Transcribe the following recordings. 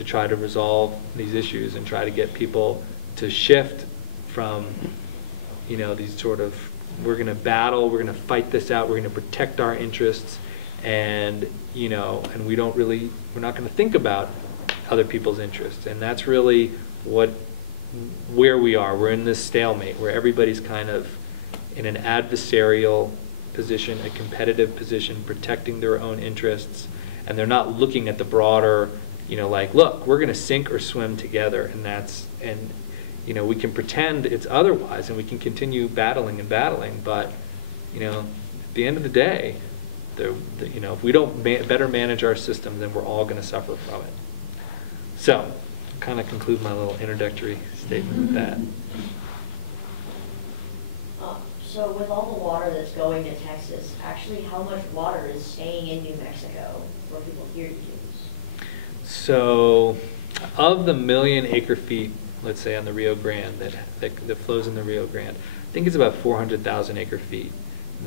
to try to resolve these issues and try to get people to shift from, you know, these sort of, we're going to battle, we're going to fight this out, we're going to protect our interests, and, you know, and we're not going to think about other people's interests. And that's really where we are. We're in this stalemate where everybody's kind of in an adversarial position, a competitive position, protecting their own interests, and they're not looking at the broader, you know, like, look, we're going to sink or swim together, and you know, we can pretend it's otherwise, and we can continue battling and battling, but, you know, at the end of the day, you know, if we don't better manage our system, then we're all going to suffer from it. So, kind of conclude my little introductory statement with that. So with all the water that's going to Texas, actually how much water is staying in New Mexico for people here to use? So of the 1 million acre feet, let's say on the Rio Grande, that flows in the Rio Grande, I think it's about 400,000 acre feet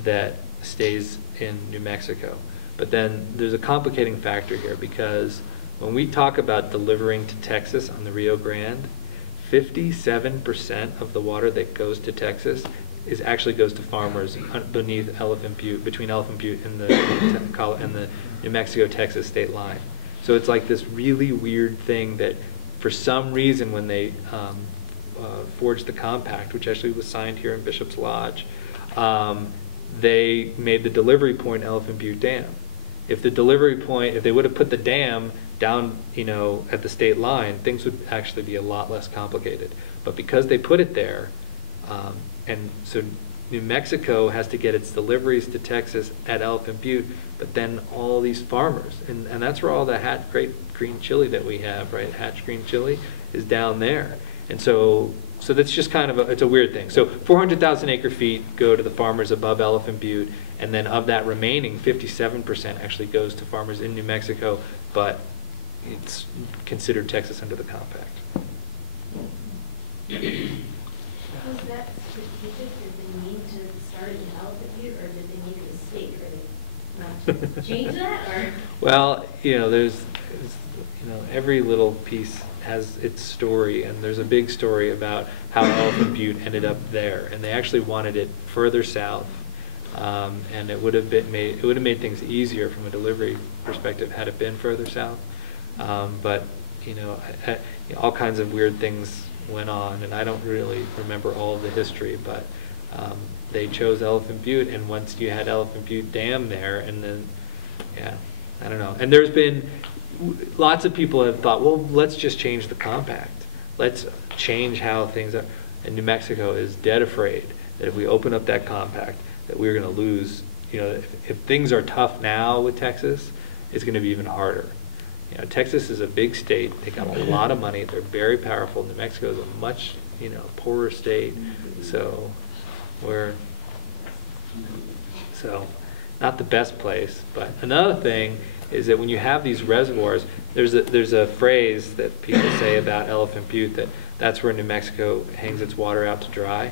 that stays in New Mexico. But then there's a complicating factor here, because when we talk about delivering to Texas on the Rio Grande, 57% of the water that goes to Texas actually goes to farmers beneath Elephant Butte, between Elephant Butte and the New Mexico-Texas state line. So it's like this really weird thing that, for some reason, when they forged the compact, which actually was signed here in Bishop's Lodge, they made the delivery point Elephant Butte Dam. If the delivery point, if they would have put the dam down, you know, at the state line, things would actually be a lot less complicated. But because they put it there, and so New Mexico has to get its deliveries to Texas at Elephant Butte, but then all these farmers, and that's where all the great green chili that we have, right? Hatch green chili is down there. And so that's just kind of it's a weird thing. So 400,000 acre feet go to the farmers above Elephant Butte, and then of that remaining, 57% actually goes to farmers in New Mexico, but it's considered Texas under the compact. Was that strategic? Did they need to start in Elephant Butte, or did they need a mistake, or they not change that? Or? Well, you know, there's you know, every little piece has its story, and there's a big story about how Elephant Butte ended up there, and they actually wanted it further south, and it would have made things easier from a delivery perspective had it been further south. But you know, all kinds of weird things went on, and I don't really remember all of the history, but they chose Elephant Butte, and once you had Elephant Butte Dam there, and then, yeah, I don't know. And there's been, lots of people have thought, well, let's just change the compact. Let's change how things are. And New Mexico is dead afraid that if we open up that compact, that we're going to lose, you know, if things are tough now with Texas, it's going to be even harder. You know, Texas is a big state. They got a lot of money. They're very powerful. New Mexico is a much, you know, poorer state. So not the best place. But another thing is that when you have these reservoirs, there's a phrase that people say about Elephant Butte, that's where New Mexico hangs its water out to dry,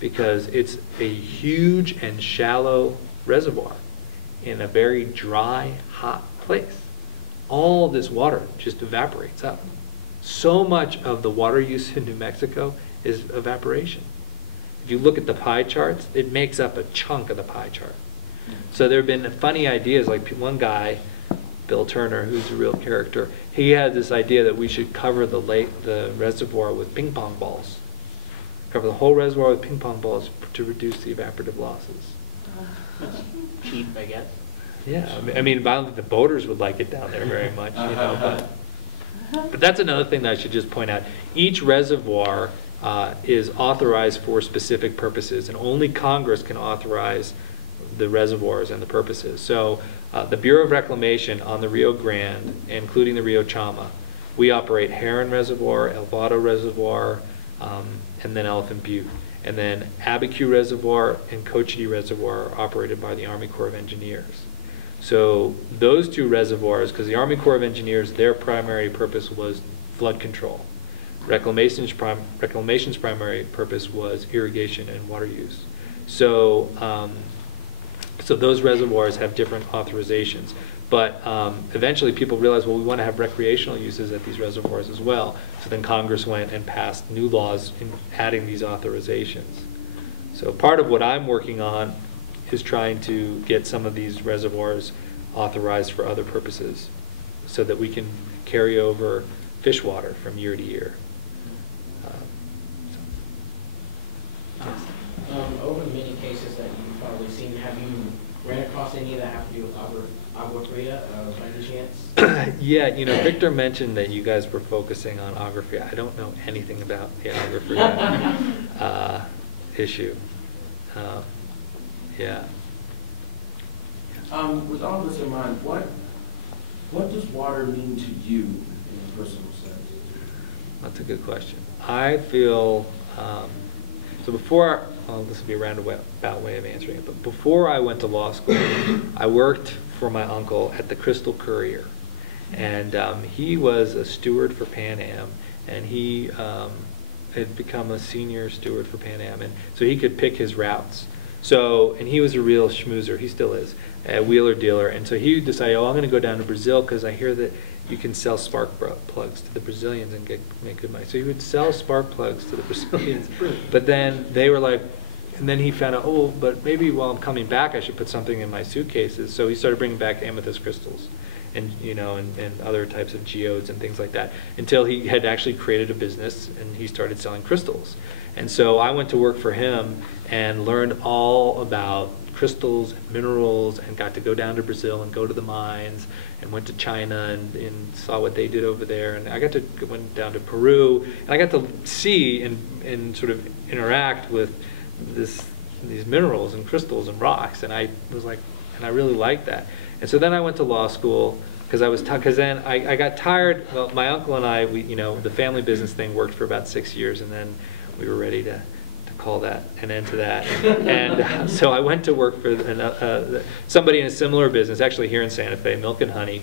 because it's a huge and shallow reservoir in a very dry, hot place. All this water just evaporates up. So much of the water use in New Mexico is evaporation. If you look at the pie charts, it makes up a chunk of the pie chart. So there have been funny ideas, like one guy, Bill Turner, who's a real character, he had this idea that we should cover the reservoir with ping pong balls. Cover the whole reservoir with ping pong balls to reduce the evaporative losses. Cheap, I guess. Yeah, I mean, I don't think the boaters would like it down there very much, you know, but that's another thing that I should just point out. Each reservoir is authorized for specific purposes, and only Congress can authorize the reservoirs and the purposes. So the Bureau of Reclamation on the Rio Grande, including the Rio Chama, we operate Heron Reservoir, El Vado Reservoir, and then Elephant Butte. And then Abiquiu Reservoir and Cochiti Reservoir are operated by the Army Corps of Engineers. So those two reservoirs, because the Army Corps of Engineers, their primary purpose was flood control. Reclamation's primary purpose was irrigation and water use. So, so those reservoirs have different authorizations. But eventually people realized, well, we want to have recreational uses at these reservoirs as well. So then Congress went and passed new laws in adding these authorizations. So part of what I'm working on is trying to get some of these reservoirs authorized for other purposes so that we can carry over fish water from year to year. Over the many cases that you've probably seen, have you ran across any that have to do with Agua Fria by any chance? Yeah, you know, Victor mentioned that you guys were focusing on Agua Fria. I don't know anything about the Agua Fria issue. Yeah. With all this in mind, what does water mean to you in a personal sense? That's a good question. I feel, so before, well, this will be a roundabout way of answering it, but before I went to law school, I worked for my uncle at the Crystal Courier. And he was a steward for Pan Am, and he had become a senior steward for Pan Am, and so he could pick his routes. So, and he was a real schmoozer, he still is, a wheeler dealer, and so he decided, oh, I'm going to go down to Brazil because I hear that you can sell spark plugs to the Brazilians and make good money. So he would sell spark plugs to the Brazilians, but then they were like, and then he found out, oh, but maybe while I'm coming back I should put something in my suitcases. So he started bringing back amethyst crystals and, you know, and other types of geodes and things like that, until he had actually created a business and he started selling crystals. And so I went to work for him and learned all about crystals and minerals, and got to go down to Brazil and go to the mines, and went to China and saw what they did over there. And I went down to Peru, and I got to see and sort of interact with these minerals and crystals and rocks, and I was like, and I really liked that. And so then I went to law school because then I got tired. Well, my uncle and I, you know, the family business thing worked for about 6 years, and then we were ready to call that an end to that. And so I went to work for somebody in a similar business, actually here in Santa Fe, Milk and Honey,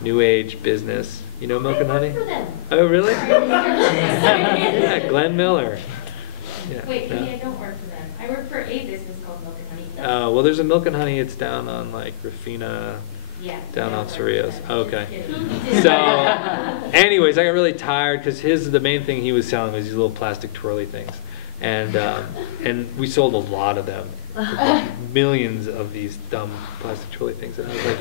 new age business. You know Milk and Honey? For them. Oh, really? Yeah, Glenn Miller. Yeah. Wait, maybe I don't work for them. I work for a business called Milk and Honey. Well, there's a Milk and Honey. It's down on like Rafina, Yeah. down on Cerrillos. Okay. Just So, anyways, I got really tired because the main thing he was selling was these little plastic twirly things, and we sold a lot of them, millions of these dumb plastic twirly things, and I was like,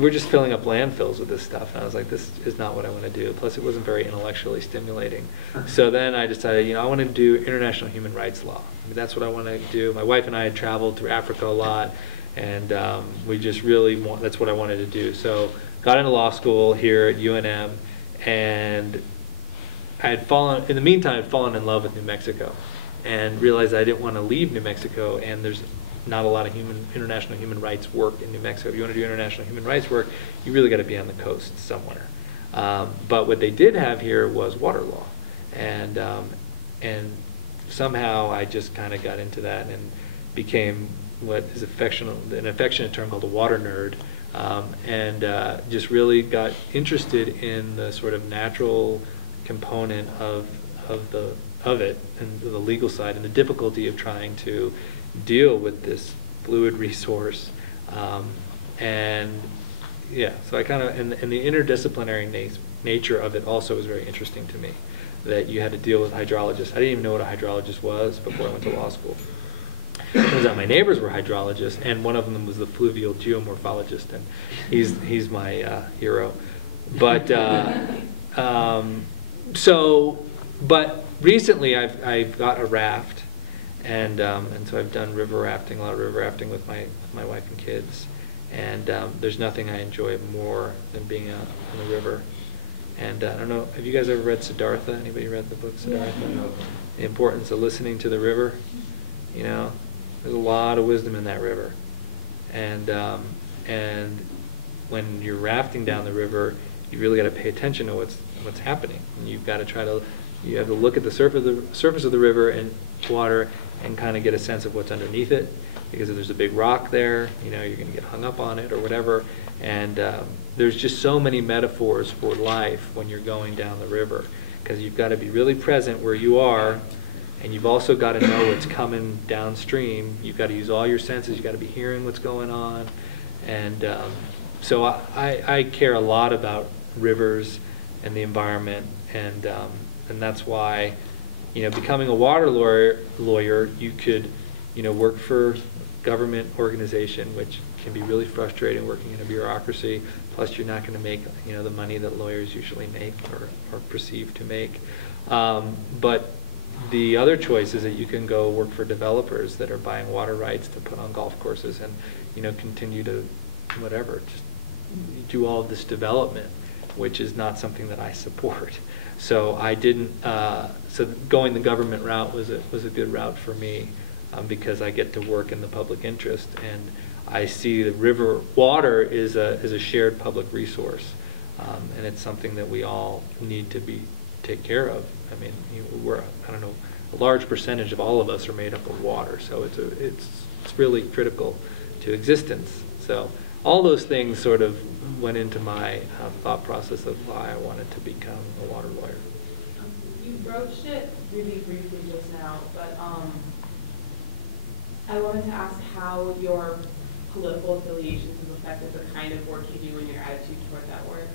we're just filling up landfills with this stuff, and I was like, this is not what I want to do. Plus, it wasn't very intellectually stimulating. So then I decided, you know, I want to do international human rights law. I mean, that's what I want to do. My wife and I had traveled through Africa a lot, and we just really that's what I wanted to do. So got into law school here at UNM, and in the meantime, I'd fallen in love with New Mexico and realized I didn't want to leave New Mexico, and there's not a lot of international human rights work in New Mexico. If you want to do international human rights work, you really got to be on the coast somewhere. But what they did have here was water law, and somehow I just kind of got into that and became what is an affectionate term called a water nerd, and just really got interested in the sort of natural component of it and the legal side and the difficulty of trying to deal with this fluid resource, and yeah, so I kind of and the interdisciplinary nature of it also was very interesting to me, that you had to deal with hydrologists. I didn't even know what a hydrologist was before I went to law school. Turns out my neighbors were hydrologists, and one of them was the fluvial geomorphologist, and he's my hero. But but recently I've got a raft, and so I've done river rafting, a lot of river rafting with my wife and kids, and there's nothing I enjoy more than being out on the river. And I don't know, have you guys ever read Siddhartha? Anybody read the book Siddhartha? Yeah. The importance of listening to the river. You know, there's a lot of wisdom in that river, and when you're rafting down the river, you really got to pay attention to what's happening, and you have to look at the surface of the river and water and kind of get a sense of what's underneath it, because if there's a big rock there, you know, you're going to get hung up on it or whatever. And there's just so many metaphors for life when you're going down the river, because you've got to be really present where you are, and you've also got to know what's coming downstream. You've got to use all your senses. You've got to be hearing what's going on, and So I care a lot about rivers and the environment, and that's why, becoming a water lawyer, you could, work for government organization, which can be really frustrating working in a bureaucracy. Plus, you're not going to make, the money that lawyers usually make or perceive to make. But the other choice is that you can go work for developers that are buying water rights to put on golf courses and, continue to whatever, just do all of this development, which is not something that I support. So I didn't. So going the government route was a good route for me, because I get to work in the public interest, and I see the river water is a shared public resource, and it's something that we all need to take care of. I mean, I don't know, a large percentage of all of us are made up of water, so it's really critical to existence. So all those things sort of went into my thought process of why I wanted to become a water lawyer. You broached it really briefly just now, but I wanted to ask how your political affiliations have affected the kind of work you do and your attitude toward that work.